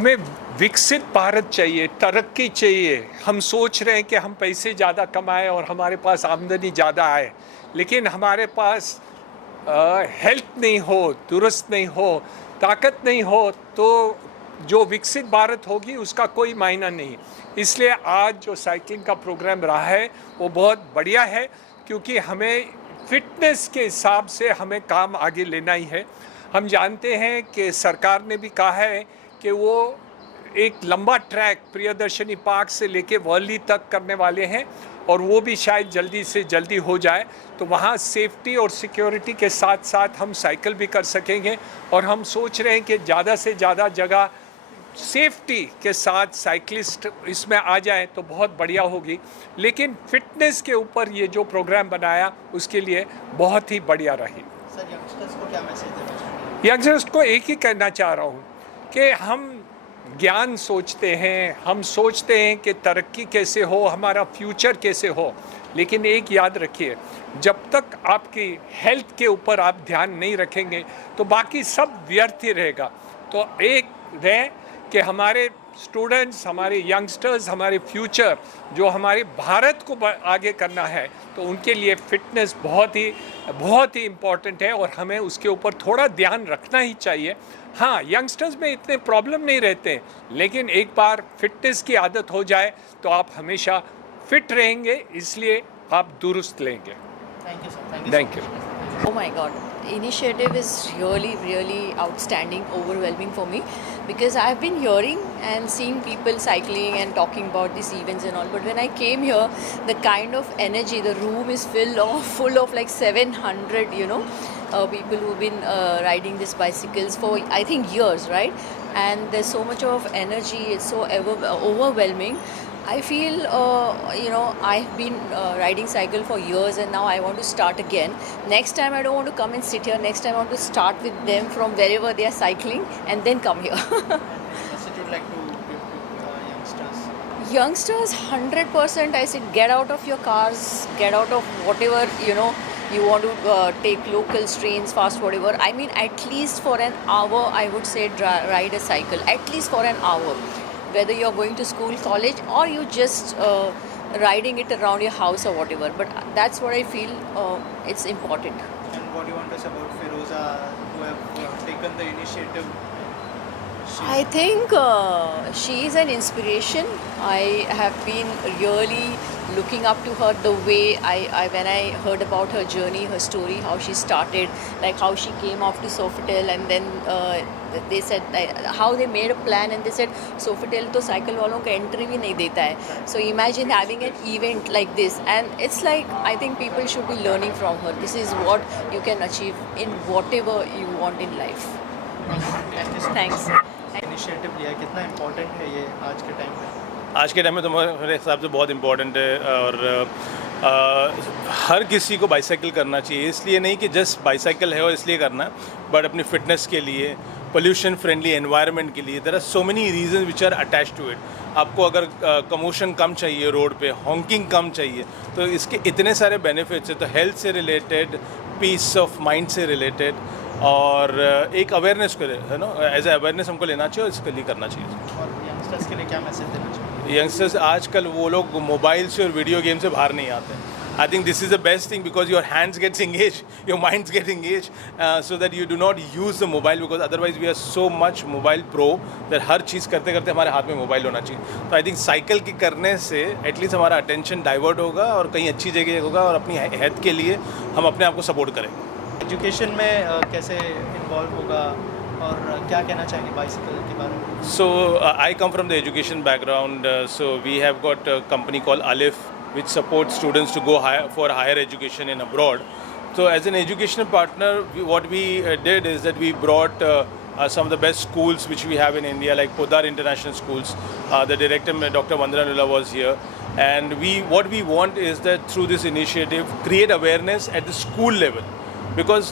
हमें विकसित भारत चाहिए, तरक्की चाहिए। हम सोच रहे हैं कि हम पैसे ज़्यादा कमाएं और हमारे पास आमदनी ज़्यादा आए, लेकिन हमारे पास हेल्थ नहीं हो, दुरुस्त नहीं हो, ताकत नहीं हो, तो जो विकसित भारत होगी उसका कोई मायना नहीं। इसलिए आज जो साइकिलिंग का प्रोग्राम रहा है वो बहुत बढ़िया है, क्योंकि हमें फिटनेस के हिसाब से हमें काम आगे लेना ही है। हम जानते हैं कि सरकार ने भी कहा है कि वो एक लंबा ट्रैक प्रियदर्शनी पार्क से लेके वर्ली तक करने वाले हैं, और वो भी शायद जल्दी से जल्दी हो जाए, तो वहाँ सेफ्टी और सिक्योरिटी के साथ साथ हम साइकिल भी कर सकेंगे। और हम सोच रहे हैं कि ज़्यादा से ज़्यादा जगह सेफ्टी के साथ साइकिलिस्ट इसमें आ जाए तो बहुत बढ़िया होगी। लेकिन फिटनेस के ऊपर ये जो प्रोग्राम बनाया उसके लिए बहुत ही बढ़िया रही। सर, यंगस्टर्स को क्या मैसेज देना चाहिए? यंगस्टर्स को एक ही कहना चाह रहा हूँ कि हम ज्ञान सोचते हैं, हम सोचते हैं कि तरक्की कैसे हो, हमारा फ्यूचर कैसे हो, लेकिन एक याद रखिए, जब तक आपकी हेल्थ के ऊपर आप ध्यान नहीं रखेंगे तो बाकी सब व्यर्थ ही रहेगा। तो एक रहे कि हमारे स्टूडेंट्स, हमारे यंगस्टर्स, हमारे फ्यूचर जो हमारे भारत को आगे करना है, तो उनके लिए फिटनेस बहुत ही इम्पॉर्टेंट है और हमें उसके ऊपर थोड़ा ध्यान रखना ही चाहिए। हाँ, यंगस्टर्स में इतने प्रॉब्लम नहीं रहते हैं, लेकिन एक बार फिटनेस की आदत हो जाए तो आप हमेशा फिट रहेंगे, इसलिए आप दुरुस्त लेंगे। Thank you sir, thank you. Oh my God, initiative is really outstanding, overwhelming for me, because I've been hearing and seeing people cycling and talking about these events and all, but when I came here, the kind of energy, the room is full of like 700, people who've been riding these bicycles for I think years, right? And there's so much of energy, it's so overwhelming. I feel, I've been riding cycle for years, and now I want to start again. Next time I don't want to come and sit here. Next time I want to start with them from wherever they are cycling and then come here. message you'd like to give to youngsters? Youngsters, 100% I said, get out of your cars, get out of whatever, you want to take local trains, fast, whatever. I mean, at least for an hour, I would say ride a cycle, at least for an hour. Whether you're going to school, college, or you just riding it around your house or whatever. But that's what I feel it's important. And what do you want to say about Feroza, who have taken the initiative? I think she is an inspiration. I have been really looking up to her, the way when I heard about her journey, her story, how she started, like how she came off to Sofitel, and then they said how they made a plan, and they said Sofitel to cycle walon ko entry bhi nahi deta hai. So imagine having an event like this, and it's like, I think people should be learning from her. This is what you can achieve in whatever you want in life. Thanks. Initiative लिया, कितना important है ये आज के time में? आज के time में तो मेरे हिसाब से बहुत इम्पोर्टेंट है, और हर किसी को बाईसाइकिल करना चाहिए। इसलिए नहीं कि जस्ट बाईसाइकिल है और इसलिए करना, बट अपनी फिटनेस के लिए, पोल्यूशन फ्रेंडली एनवायरनमेंट के लिए। There are so many reason which are attach to it. आपको अगर कमोशन कम चाहिए रोड पे, हॉन्किंग कम चाहिए, तो इसके इतने सारे बेनिफिट्स है। तो हेल्थ से रिलेटेड, पीस ऑफ माइंड से रिलेटेड, और एक अवेयरनेस को, है ना, एज ए अवेयरनेस हमको लेना चाहिए और इसके लिए करना चाहिए। और यंगस्टर्स के लिए क्या मैसेज देना चाहिए? यंगस्टर्स आजकल वो लोग मोबाइल से और वीडियो गेम से बाहर नहीं आते। I think this is the best thing, because your hands gets engage, your minds get engage, so that you do not use the mobile, because otherwise we are so much mobile pro that हर चीज़ करते करते हमारे हाथ में mobile होना चाहिए। तो आई थिंक साइकिल की करने से एटलीस्ट हमारा अटेंशन डाइवर्ट होगा और कहीं अच्छी जगह होगा, और अपनी हेल्थ के लिए हम अपने आप को सपोर्ट करेंगे। एजुकेशन में कैसे इन्वॉल्व होगा, और क्या कहना चाहेंगे बाइसिकल के बारे में? So I come from the education background. So we have got a company called Alif, which supports students to go for higher education in abroad. So as an educational partner, what we did is that we brought some of the best schools which we have in India, like Podar International Schools. The director, Dr. Vandana Nula, was here. And what we want is that through this initiative, create awareness at the school level. Because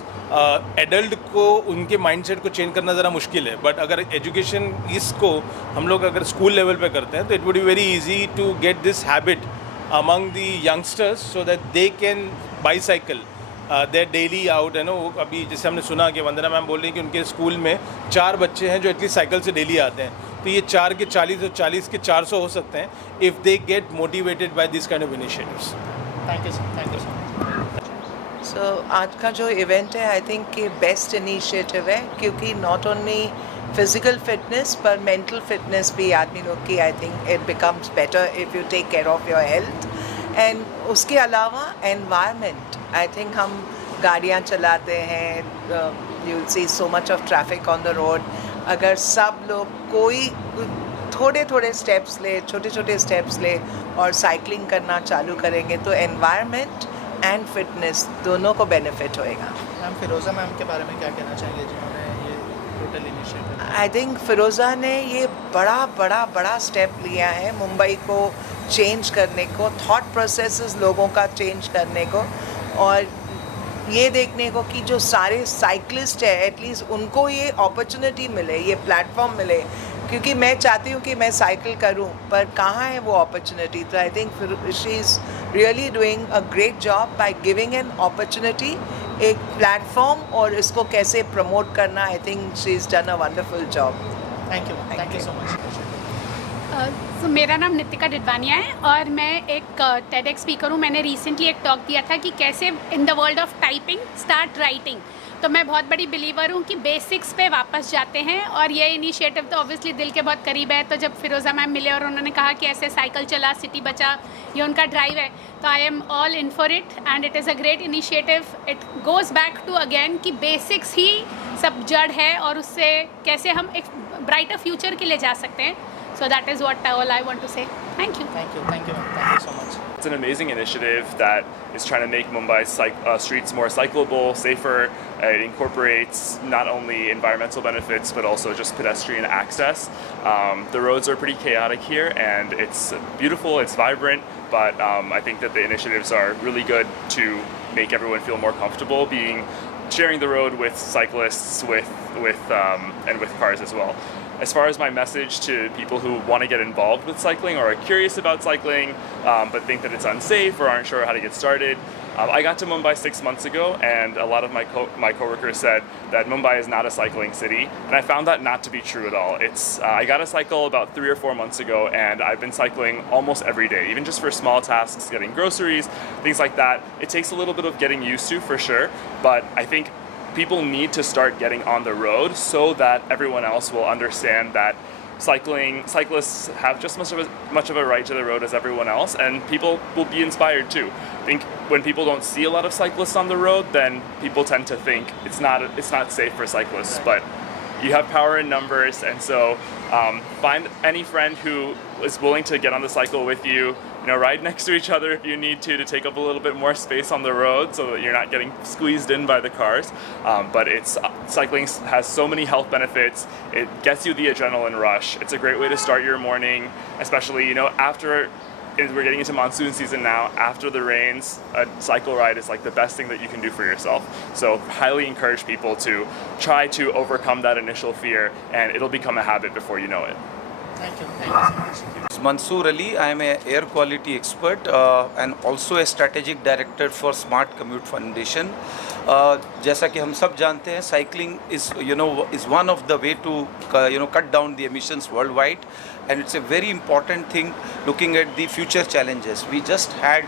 adult को उनके mindset को change करना ज़रा मुश्किल है, but अगर education इसको हम लोग अगर स्कूल लेवल पे करते हैं तो it would be very easy to get this habit among the youngsters, so that they can bicycle their daily out, है ना। अभी जैसे हमने सुना कि वंदना मैम बोल रही हैं कि उनके स्कूल में 4 बच्चे हैं जो एटलीस्ट साइकिल से डेली आते हैं। तो ये 4 के 40 और 40 के 400 हो सकते हैं if they get motivated by this kind of initiatives. Thank you sir, thank you so much. So आज का जो इवेंट है आई थिंक कि बेस्ट इनिशिएटिव है, क्योंकि नॉट ओनली फिजिकल फिटनेस पर मेंटल फिटनेस भी आदमी लोग की, I think it becomes better if you take care of your health. And उसके अलावा एनवायरनमेंट, आई थिंक हम गाड़ियाँ चलाते हैं, you will see so much of traffic on the road. अगर सब लोग कोई थोड़े थोड़े स्टेप्स ले, छोटे छोटे स्टेप्स ले और साइकिलिंग करना चालू करेंगे तो एनवायरनमेंट एंड फिटनेस दोनों को बेनिफिट होएगा। मैम फिरोज़ा मैम के बारे में क्या कहना चाहेंगे जिन्होंने ये टोटल इनिशिएटिव? आई थिंक फिरोज़ा ने ये बड़ा स्टेप लिया है मुंबई को चेंज करने को, थॉट प्रोसेसेस लोगों का चेंज करने को, और ये देखने को कि जो सारे साइकिलिस्ट है एटलीस्ट उनको ये अपॉर्चुनिटी मिले, ये प्लेटफॉर्म मिले, क्योंकि मैं चाहती हूँ कि मैं साइकिल करूँ पर कहाँ है वो अपॉर्चुनिटी। तो I think she is really doing a great job by giving an opportunity, एक प्लेटफॉर्म, और इसको कैसे प्रमोट करना। I think she is done a wonderful job. Thank you so much. So मेरा नाम नितिका डिडवानिया है और मैं एक टेडेक्स स्पीकर हूँ। मैंने रिसेंटली एक टॉक दिया था कि कैसे इन the world of typing start writing. तो मैं बहुत बड़ी बिलीवर हूँ कि बेसिक्स पे वापस जाते हैं, और ये इनिशिएटिव तो ऑब्वियसली दिल के बहुत करीब है। तो जब फिरोज़ा मैम मिले और उन्होंने कहा कि ऐसे साइकिल चला सिटी बचा, ये उनका ड्राइव है, तो I am all in for it and it is a great initiative. It goes back to again कि बेसिक्स ही सब जड़ है और उससे कैसे हम एक ब्राइटर फ्यूचर के लिए जा सकते हैं। So that is what all I want to say. Thank you. Thank you, ma'am. Thank you so much. It's an amazing initiative that is trying to make Mumbai's streets more cyclable, safer. It incorporates not only environmental benefits but also just pedestrian access. The roads are pretty chaotic here, and it's beautiful, it's vibrant, but I think that the initiatives are really good to make everyone feel more comfortable sharing the road with cyclists, and with cars as well. As far as my message to people who want to get involved with cycling or are curious about cycling but think that it's unsafe or aren't sure how to get started, I got to Mumbai 6 months ago, and a lot of my coworkers said that Mumbai is not a cycling city, and I found that not to be true at all. I got a cycle about 3 or 4 months ago, and I've been cycling almost every day, even just for small tasks, getting groceries, things like that. It takes a little bit of getting used to for sure, but I think people need to start getting on the road so that everyone else will understand that cyclists have just much of a right to the road as everyone else, and people will be inspired too. I think when people don't see a lot of cyclists on the road, then people tend to think it's not safe for cyclists, but you have power in numbers, and so find any friend who is willing to get on the cycle with you. Ride next to each other if you need to take up a little bit more space on the road so that you're not getting squeezed in by the cars. But cycling has so many health benefits. It gets you the adrenaline rush. It's a great way to start your morning, especially after we're getting into monsoon season now. After the rains, a cycle ride is like the best thing that you can do for yourself. So highly encourage people to try to overcome that initial fear, and it'll become a habit before you know it. Thank you so much. Mansoor Ali, I am an air quality expert and also a strategic director for Smart Commute Foundation. जैसा कि हम सब जानते हैं, cycling is one of the way to cut down the emissions worldwide, and it's a very important thing looking at the future challenges. We just had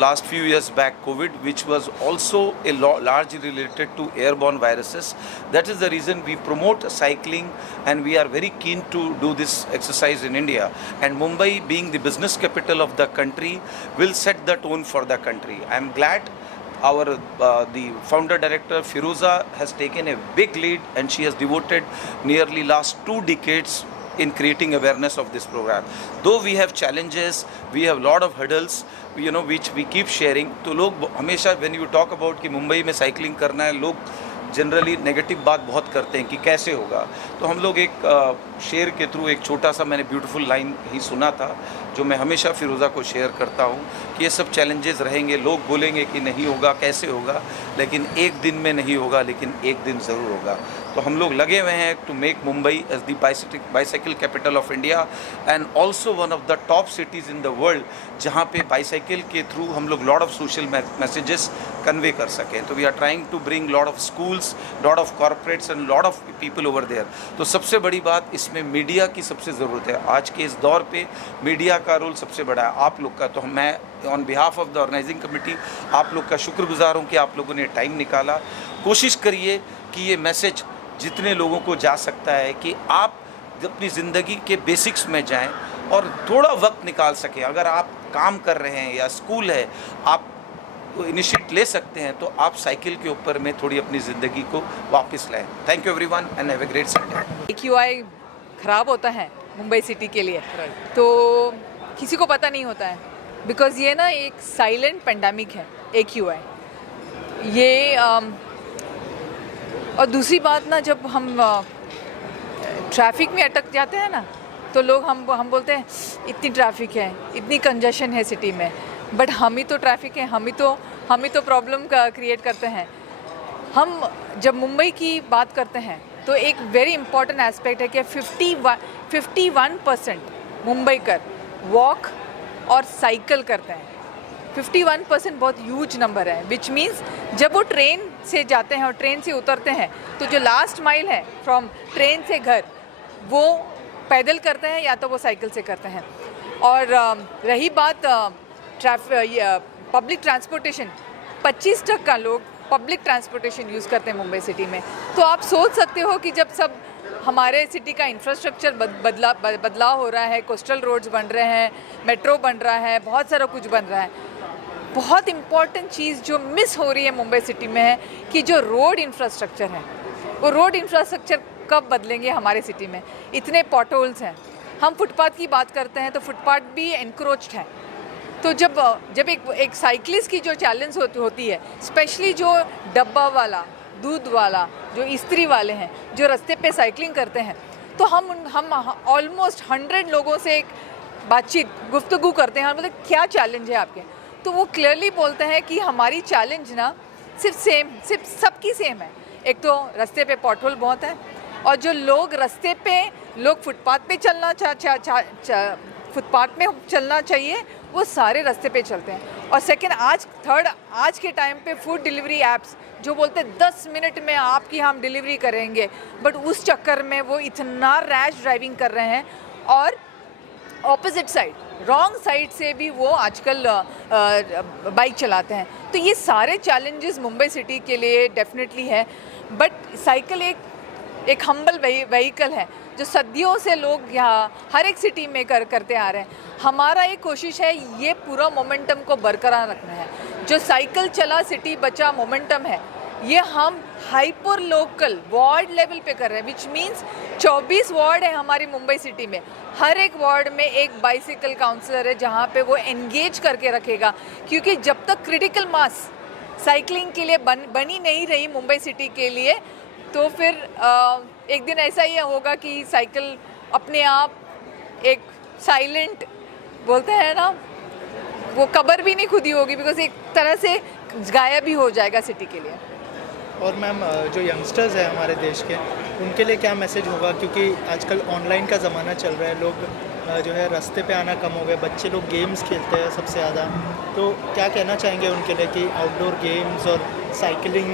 last few years back COVID, which was also largely related to airborne viruses. That is the reason we promote cycling, and we are very keen to do this exercise in India. And Mumbai, being the business capital of the country, will set the tone for the country. I am glad the founder director Firuza has taken a big lead, and she has devoted nearly last 2 decades in creating awareness of this program. Though we have challenges, we have lot of hurdles, which we keep sharing. तो लोग हमेशा when you talk about कि मुंबई में cycling करना है, लोग generally negative बात बहुत करते हैं कि कैसे होगा। तो हम लोग एक शेर के थ्रू एक छोटा सा मैंने ब्यूटीफुल लाइन ही सुना था, जो मैं हमेशा फिरोज़ा को शेयर करता हूँ कि ये सब चैलेंजेस रहेंगे, लोग बोलेंगे कि नहीं होगा, कैसे होगा, लेकिन एक दिन में नहीं होगा, लेकिन एक दिन ज़रूर होगा। तो हम लोग लगे हुए हैं to make Mumbai as the bicycle capital of India and also one of the top cities in the world, जहाँ पे बाईसाइकिल के थ्रू हम लोग lot of social messages convey कर सकें. तो we are trying to bring lot of schools, lot of corporates and lot of people over there. तो सबसे बड़ी बात इसमें मीडिया की सबसे ज़रूरत है. आज के इस दौर पे मीडिया का रोल सबसे बड़ा है, आप लोग का. तो मैं on behalf of the organising committee आप लोग का शुक्रगुजार हूँ कि आप लोगों ने टाइम निकाला. कोशिश करिए कि ये मैसेज जितने लोगों को जा सकता है कि आप अपनी ज़िंदगी के बेसिक्स में जाएं और थोड़ा वक्त निकाल सकें. अगर आप काम कर रहे हैं या स्कूल है, आप इनिशिएट ले सकते हैं, तो आप साइकिल के ऊपर में थोड़ी अपनी ज़िंदगी को वापस लाएं. Thank you everyone and have a great Sunday. AQI ख़राब होता है मुंबई सिटी के लिए, तो किसी को पता नहीं होता है, बिकॉज़ ये ना एक साइलेंट पेंडेमिक है AQI. ये और दूसरी बात ना, जब हम ट्रैफिक में अटक जाते हैं ना, तो लोग हम बोलते हैं इतनी ट्रैफिक है, इतनी कंजेशन है सिटी में, बट हम ही तो ट्रैफिक है, हम ही तो प्रॉब्लम का क्रिएट करते हैं. हम जब मुंबई की बात करते हैं तो एक वेरी इंपॉर्टेंट एस्पेक्ट है कि 51% मुंबईकर वॉक और साइकिल करते हैं. 51% बहुत ह्यूज नंबर है, विच मीन्स जब वो ट्रेन से जाते हैं और ट्रेन से उतरते हैं तो जो लास्ट माइल है फ्रॉम ट्रेन से घर, वो पैदल करते हैं या तो वो साइकिल से करते हैं. और रही बात पब्लिक ट्रांसपोर्टेशन, 25% लोग पब्लिक ट्रांसपोर्टेशन यूज़ करते हैं मुंबई सिटी में. तो आप सोच सकते हो कि जब सब हमारे सिटी का इंफ्रास्ट्रक्चर बदलाव हो रहा है, कोस्टल रोड्स बन रहे हैं, मेट्रो बन रहा है, बहुत सारा कुछ बन रहा है, बहुत इम्पॉर्टेंट चीज़ जो मिस हो रही है मुंबई सिटी में है कि जो रोड इंफ्रास्ट्रक्चर है, वो रोड इंफ्रास्ट्रक्चर कब बदलेंगे हमारे सिटी में. इतने पॉटहोल्स हैं. हम फुटपाथ की बात करते हैं तो फुटपाथ भी एनक्रोच्ड है. तो जब एक साइकिलिस्ट की जो चैलेंज होती है, स्पेशली जो डब्बा वाला, दूध वाला, जो इस्त्री वाले हैं, जो रास्ते पे साइकिलिंग करते हैं, तो हम ऑलमोस्ट 100 लोगों से एक गुफ्तगू करते हैं और मतलब क्या चैलेंज है आपके, तो वो क्लियरली बोलते हैं कि हमारी चैलेंज ना सिर्फ सबकी सेम है. एक तो रास्ते पे पॉटहोल बहुत है, और जो लोग फुटपाथ पे फुटपाथ में चलना चाहिए, वो सारे रास्ते पे चलते हैं. और सेकंड, आज के टाइम पे फूड डिलीवरी ऐप्स जो बोलते हैं 10 मिनट में आपकी हम डिलीवरी करेंगे, बट उस चक्कर में वो इतना रैश ड्राइविंग कर रहे हैं और ऑपोजिट साइड, रॉन्ग साइड से भी वो आजकल बाइक चलाते हैं. तो ये सारे चैलेंजेस मुंबई सिटी के लिए डेफिनेटली है. बट साइकिल एक हम्बल व्हीकल है जो सदियों से लोग यहाँ हर एक सिटी में करते आ रहे हैं. हमारा एक कोशिश है ये पूरा मोमेंटम को बरकरार रखना है. जो साइकिल चला सिटी बचा मोमेंटम है, ये हम हाइपर लोकल वार्ड लेवल पे कर रहे हैं, विच मीन्स 24 वार्ड है हमारी मुंबई सिटी में. हर एक वार्ड में एक बाइसिकल काउंसलर है जहाँ पे वो एंगेज करके रखेगा, क्योंकि जब तक क्रिटिकल मास साइकिलिंग के लिए बनी नहीं रही मुंबई सिटी के लिए, तो फिर एक दिन ऐसा ही होगा कि साइकिल अपने आप एक साइलेंट बोलते हैं ना, वो कब्र भी नहीं खुदी होगी, बिकॉज एक तरह से गायब भी हो जाएगा सिटी के लिए. और मैम, जो यंगस्टर्स हैं हमारे देश के, उनके लिए क्या मैसेज होगा, क्योंकि आजकल ऑनलाइन का ज़माना चल रहा है, लोग जो है रास्ते पे आना कम हो गए, बच्चे लोग गेम्स खेलते हैं सबसे ज़्यादा. तो क्या कहना चाहेंगे उनके लिए कि आउटडोर गेम्स और साइकिलिंग,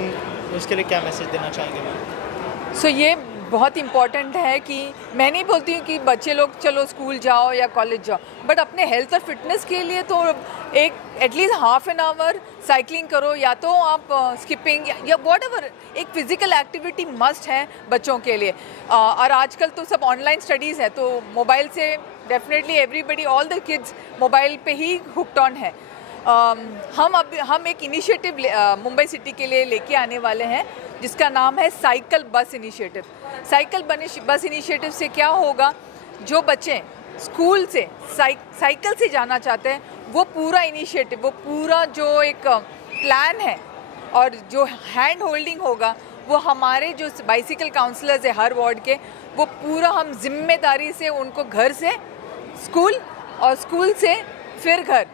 उसके लिए क्या मैसेज देना चाहेंगे मैम? सो ये बहुत इम्पॉर्टेंट है कि मैं नहीं बोलती हूँ कि बच्चे लोग चलो स्कूल जाओ या कॉलेज जाओ, बट अपने हेल्थ और फिटनेस के लिए तो एक at least half an hour cycling करो, या तो आप स्किपिंग या व्हाटएवर, एक फिज़िकल एक्टिविटी मस्ट है बच्चों के लिए. और आजकल तो सब ऑनलाइन स्टडीज़ है, तो मोबाइल से definitely everybody, all the kids mobile पे ही हुक्ड ऑन है. हम एक इनिशिएटिव मुंबई सिटी के लिए लेके आने वाले हैं जिसका नाम है साइकिल बस इनिशिएटिव. साइकिल बस इनिशिएटिव से क्या होगा, जो बच्चे स्कूल से साइकिल से जाना चाहते हैं, वो पूरा इनिशिएटिव, वो पूरा जो एक प्लान है और जो हैंड होल्डिंग होगा, वो हमारे जो बाइसिकल काउंसलर्स है हर वार्ड के, वो पूरा हम जिम्मेदारी से उनको घर से स्कूल और स्कूल से फिर घर,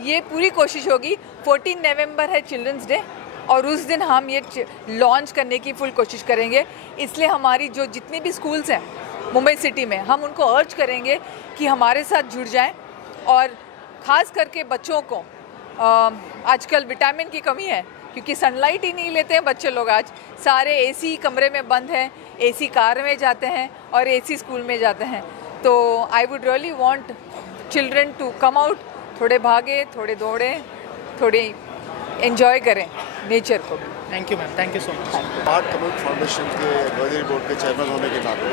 ये पूरी कोशिश होगी. 14 नवंबर है चिल्ड्रंस डे, और उस दिन हम ये लॉन्च करने की फुल कोशिश करेंगे। इसलिए हमारी जो जितने भी स्कूल्स हैं मुंबई सिटी में, हम उनको अर्ज करेंगे कि हमारे साथ जुड़ जाएं। और ख़ास करके बच्चों को आजकल विटामिन की कमी है, क्योंकि सनलाइट ही नहीं लेते हैं बच्चे लोग। आज सारे एसी कमरे में बंद हैं, एसी कार में जाते हैं और एसी स्कूल में जाते हैं। तो I would really want children to come out, थोड़े भागे, थोड़े दौड़े, थोड़े एंजॉय करें नेचर को। Thank you ma'am, thank you so much. Smart commute foundation के एडवाइजरी बोर्ड के चेयरमैन होने के नाते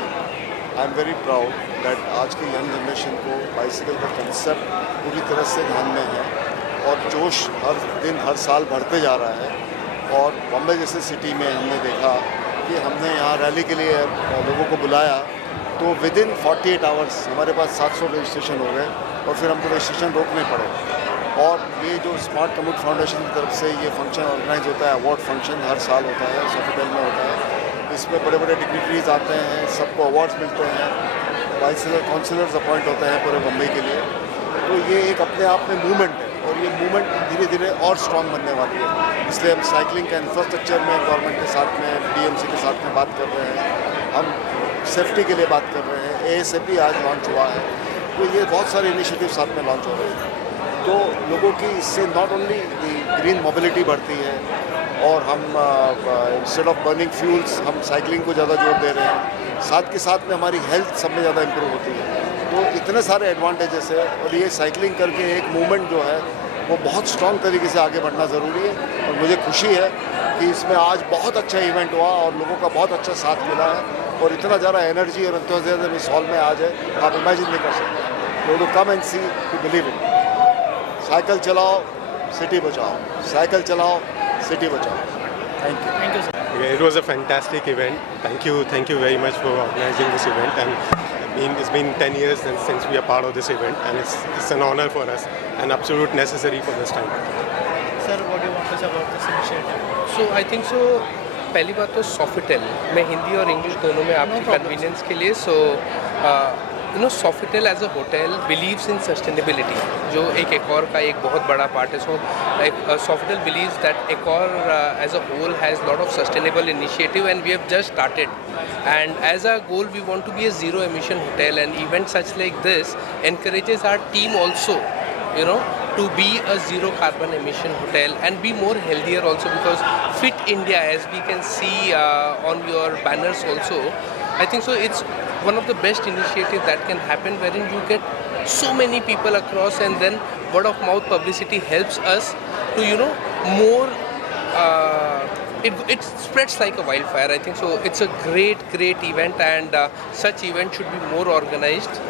I am very proud that आज की यंग जनरेशन को बाइसिकल का कंसेप्ट पूरी तरह से ध्यान में है और जोश हर दिन हर साल बढ़ते जा रहा है। और बॉम्बे जैसे सिटी में हमने देखा कि हमने यहाँ रैली के लिए लोगों को बुलाया तो विद इन 48 आवर्स हमारे पास 700 रजिस्ट्रेशन हो गए और फिर हमको रजिस्ट्रेशन रोकने पड़े। और ये जो स्मार्ट कम्यूट फाउंडेशन की तरफ से ये फंक्शन ऑर्गेनाइज होता है, अवार्ड फंक्शन हर साल होता है, सोफिटेल में होता है। इसमें बड़े बड़े डिग्निटरीज आते हैं, सबको अवार्ड्स मिलते हैं, बाइसिकल काउंसलर्स अपॉइंट होते हैं पूरे मुंबई के लिए। तो ये एक अपने आप में मूवमेंट है और ये मूवमेंट धीरे धीरे और स्ट्रॉन्ग बनने वाली है। इसलिए हम साइकिलिंग का इंफ्रास्ट्रक्चर में गवर्नमेंट के साथ में, BMC के साथ में बात कर रहे हैं, हम सेफ्टी के लिए बात कर रहे हैं। ASAP आज लॉन्च हुआ है, तो ये बहुत सारे इनिशिएटिव साथ में लॉन्च हो रहे हैं। तो लोगों की इससे नॉट ओनली ग्रीन मोबिलिटी बढ़ती है और हम इंस्टेड ऑफ बर्निंग फ्यूल्स हम साइकिलिंग को ज़्यादा जोर दे रहे हैं, साथ के साथ में हमारी हेल्थ सब में ज़्यादा इम्प्रूव होती है। तो इतने सारे एडवांटेजेस है और ये साइकिलिंग करके एक मूवमेंट जो है वो बहुत स्ट्रॉन्ग तरीके से आगे बढ़ना ज़रूरी है। और मुझे खुशी है कि इसमें आज बहुत अच्छा इवेंट हुआ और लोगों का बहुत अच्छा साथ मिला है और इतना ज़्यादा एनर्जी और एंथुसियाज्म इस हॉल में आज है, आप इमेजिन नहीं कर सकते। लोग come and see to believe it. Cycle चलाओ, सिटी बचाओ, साइकिल चलाओ, सिटी बचाओ। Thank you. Thank you sir. It was a fantastic event. Thank you very much for organizing this event. And it's been 10 years since we are part of this event, and it's an honor for us and absolute necessary for this time. Sir, what do you want to say about this initiative? So I think so. पहली बात तो Sofitel, मैं हिंदी और English दोनों में आपकी convenience के लिए Sofitel as a hotel believes in sustainability, जो एक Accor का एक बहुत बड़ा पार्ट है। Sofitel believes that Accor as a whole has lot of sustainable initiative and we have just started. And as a goal, we want to be a zero emission hotel, and events such like this encourages our team also, to be a zero carbon emission hotel and be more healthier also, because Fit India, as we can see on your banners also, I think so it's one of the best initiatives that can happen, wherein you get so many people across, and then word of mouth publicity helps us to more it spreads like a wildfire. I think so it's a great event, and such event should be more organized,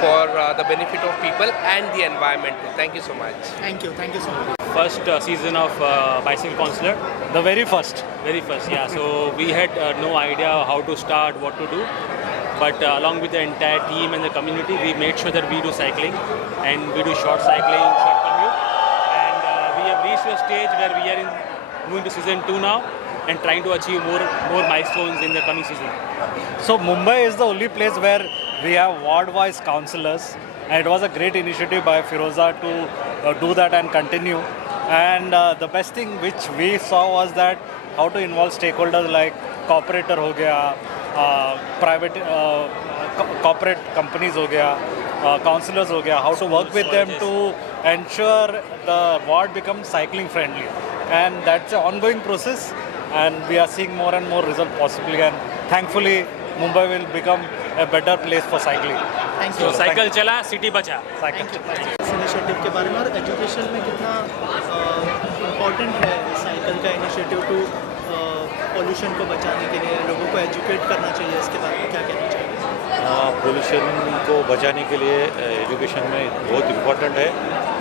for the benefit of people and the environment. Thank you so much. Thank you so much. First season of Bicycle Counselor. The very first, yeah. So we had no idea how to start, what to do, but along with the entire team and the community, we made sure that we do cycling, and we do short cycling, short commute, and we have reached a stage where we are moving to season 2 now and trying to achieve more milestones in the coming season. so Mumbai is the only place where we have ward-wise councillors, and it was a great initiative by Firoza to do that and continue. And the best thing which we saw was that how to involve stakeholders like corporator हो गया, private corporate companies हो गया, councillors हो गया, how to work with them to ensure the ward becomes cycling friendly. And that's an ongoing process, and we are seeing more and more result possibly, and thankfully Mumbai will become a better place for cycling. Thank you. So cycle चला, city बचा. इस initiative के बारे में और education में कितना important है साइकिल का इनिशिएटिव टू पोल्यूशन को बचाने के लिए, लोगों को एजुकेट करना चाहिए, इसके बारे में क्या कहना चाहिए? पोल्यूशन को बचाने के लिए एजुकेशन में बहुत इम्पोर्टेंट है,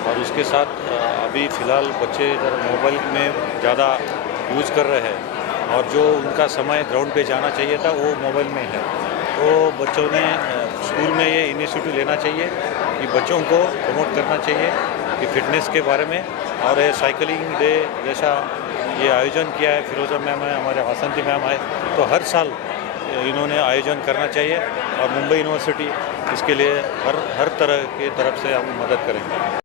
और उसके साथ अभी फ़िलहाल बच्चे इधर मोबाइल में ज़्यादा यूज़ कर रहे हैं, और जो उनका समय ग्राउंड पे जाना चाहिए था वो मोबाइल में है। तो बच्चों ने स्कूल में ये इनिशिएटिव लेना चाहिए कि बच्चों को प्रमोट करना चाहिए कि फ़िटनेस के बारे में, और ये साइकिलिंग डे जैसा ये आयोजन किया है, फिरोज़ा मैम है, हमारे वासंती मैम है, तो हर साल इन्होंने आयोजन करना चाहिए, और मुंबई यूनिवर्सिटी इसके लिए हर तरह की तरफ से हम मदद करेंगे।